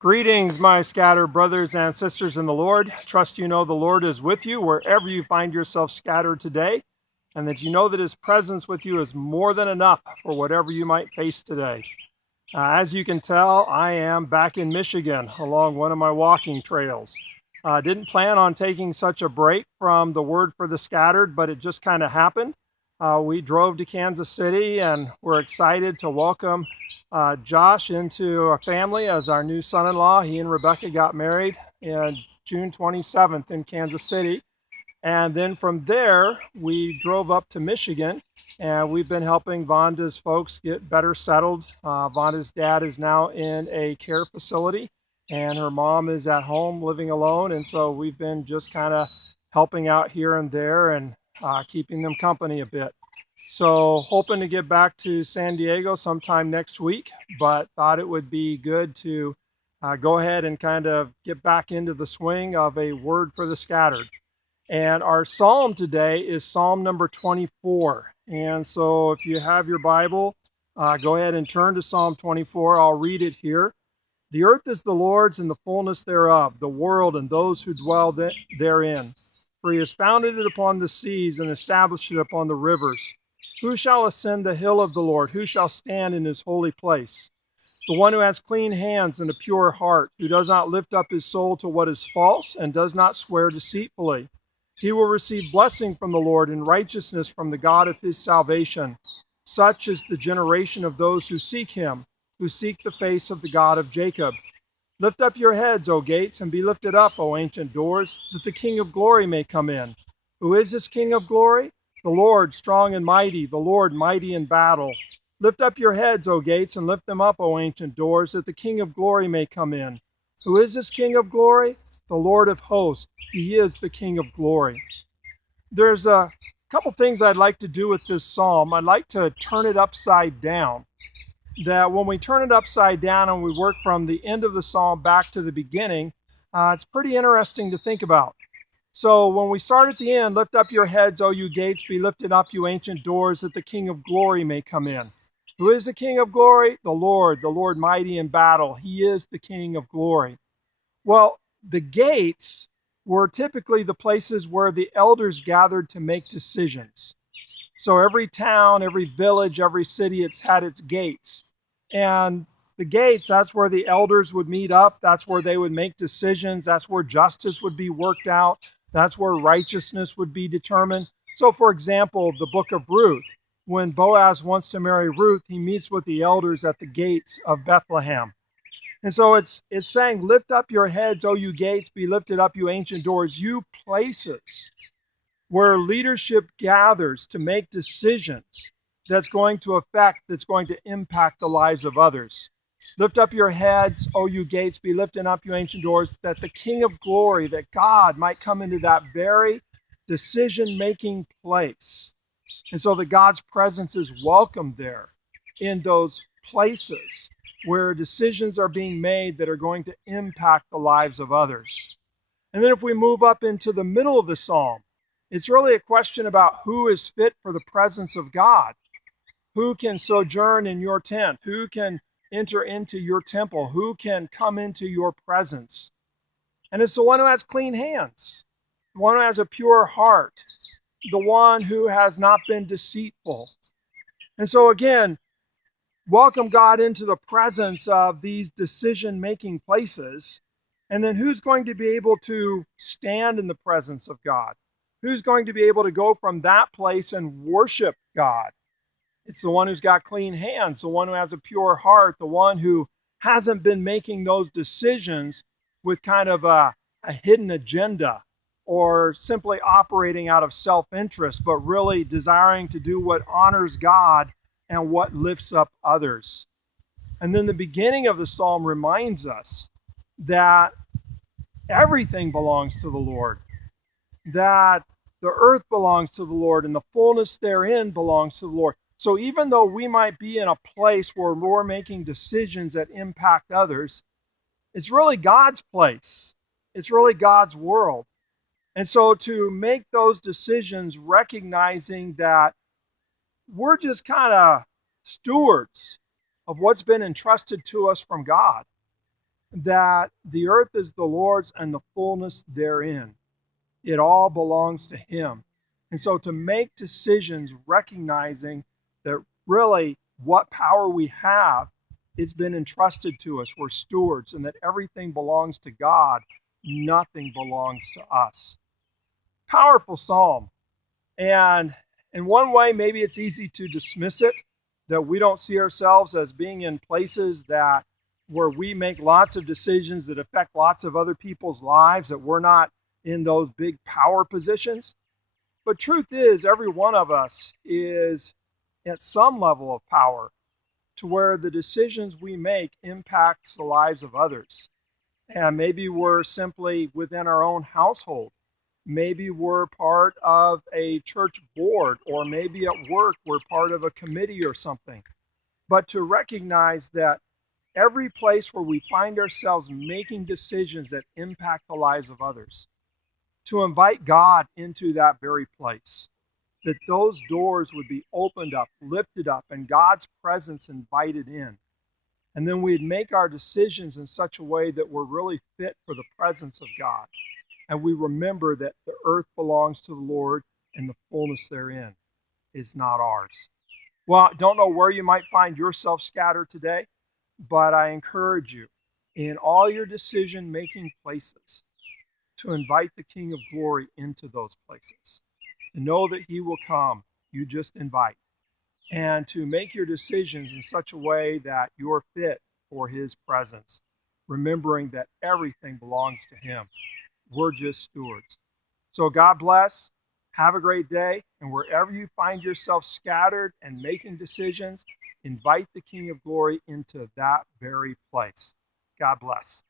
Greetings, my scattered brothers and sisters in the Lord. Trust you know the Lord is with you wherever you find yourself scattered today, and that you know that His presence with you is more than enough for whatever you might face today. As you can tell, I am back in Michigan along one of my walking trails. Didn't plan on taking such a break from the Word for the Scattered, but it just kind of happened. We drove to Kansas City and we're excited to welcome Josh into our family as our new son-in-law. He and Rebecca got married on June 27th in Kansas City. And then from there, we drove up to Michigan and we've been helping Vonda's folks get better settled. Vonda's dad is now in a care facility and her mom is at home living alone. And so we've been just kind of helping out here and there and keeping them company a bit. So hoping to get back to San Diego sometime next week, but thought it would be good to go ahead and kind of get back into the swing of a word for the scattered. And our psalm today is Psalm number 24. And so if you have your Bible, go ahead and turn to Psalm 24. I'll read it here. The earth is the Lord's and the fullness thereof, the world and those who dwell therein. For he has founded it upon the seas and established it upon the rivers. Who shall ascend the hill of the Lord? Who shall stand in his holy place? The one who has clean hands and a pure heart, who does not lift up his soul to what is false and does not swear deceitfully. He will receive blessing from the Lord and righteousness from the God of his salvation. Such is the generation of those who seek him, who seek the face of the God of Jacob. Lift up your heads, O gates, and be lifted up, O ancient doors, that the King of glory may come in. Who is this King of glory? The Lord, strong and mighty, the Lord, mighty in battle. Lift up your heads, O gates, and lift them up, O ancient doors, that the King of glory may come in. Who is this King of glory? The Lord of hosts. He is the King of glory. There's a couple things I'd like to do with this psalm. I'd like to turn it upside down. That when we turn it upside down and we work from the end of the psalm back to the beginning, it's pretty interesting to think about. So when we start at the end, lift up your heads, O you gates, be lifted up, you ancient doors, that the King of glory may come in. Who is the King of glory? The Lord mighty in battle. He is the King of glory. Well, the gates were typically the places where the elders gathered to make decisions. So every town, every village, every city, it's had its gates. And the gates, that's where the elders would meet up. That's where they would make decisions. That's where justice would be worked out. That's where righteousness would be determined. So, for example, the book of Ruth, when Boaz wants to marry Ruth, he meets with the elders at the gates of Bethlehem. And so it's saying, lift up your heads, O you gates, be lifted up, you ancient doors, you places where leadership gathers to make decisions that's going to impact the lives of others. Lift up your heads, O you gates, be lifted up, you ancient doors, that the King of glory, that God might come into that very decision-making place. And so that God's presence is welcome there in those places where decisions are being made that are going to impact the lives of others. And then if we move up into the middle of the psalm, it's really a question about who is fit for the presence of God. Who can sojourn in your tent? Who can enter into your temple? Who can come into your presence? And it's the one who has clean hands, the one who has a pure heart, the one who has not been deceitful. And so again, welcome God into the presence of these decision-making places. And then who's going to be able to stand in the presence of God? Who's going to be able to go from that place and worship God? It's the one who's got clean hands, the one who has a pure heart, the one who hasn't been making those decisions with kind of a hidden agenda or simply operating out of self-interest, but really desiring to do what honors God and what lifts up others. And then the beginning of the psalm reminds us that everything belongs to the Lord, that the earth belongs to the Lord and the fullness therein belongs to the Lord. So even though we might be in a place where we're making decisions that impact others, it's really God's place. It's really God's world. And so to make those decisions recognizing that we're just kind of stewards of what's been entrusted to us from God. that the earth is the Lord's and the fullness therein. It all belongs to Him. And so to make decisions recognizing that really what power we have, it's been entrusted to us. We're stewards, and that everything belongs to God. Nothing belongs to us. Powerful psalm. And in one way, maybe it's easy to dismiss it, that we don't see ourselves as being in places that where we make lots of decisions that affect lots of other people's lives, that we're not in those big power positions. But truth is, every one of us is at some level of power, to where the decisions we make impacts the lives of others. And maybe we're simply within our own household. Maybe we're part of a church board, or maybe at work we're part of a committee or something. But to recognize that every place where we find ourselves making decisions that impact the lives of others, to invite God into that very place, that those doors would be opened up, lifted up, and God's presence invited in. And then we'd make our decisions in such a way that we're really fit for the presence of God. And we remember that the earth belongs to the Lord and the fullness therein is not ours. Well, I don't know where you might find yourself scattered today, but I encourage you in all your decision-making places to invite the King of Glory into those places. To know that He will come, you just invite. And to make your decisions in such a way that you're fit for His presence, remembering that everything belongs to Him. We're just stewards. So God bless. Have a great day. And wherever you find yourself scattered and making decisions, invite the King of Glory into that very place. God bless.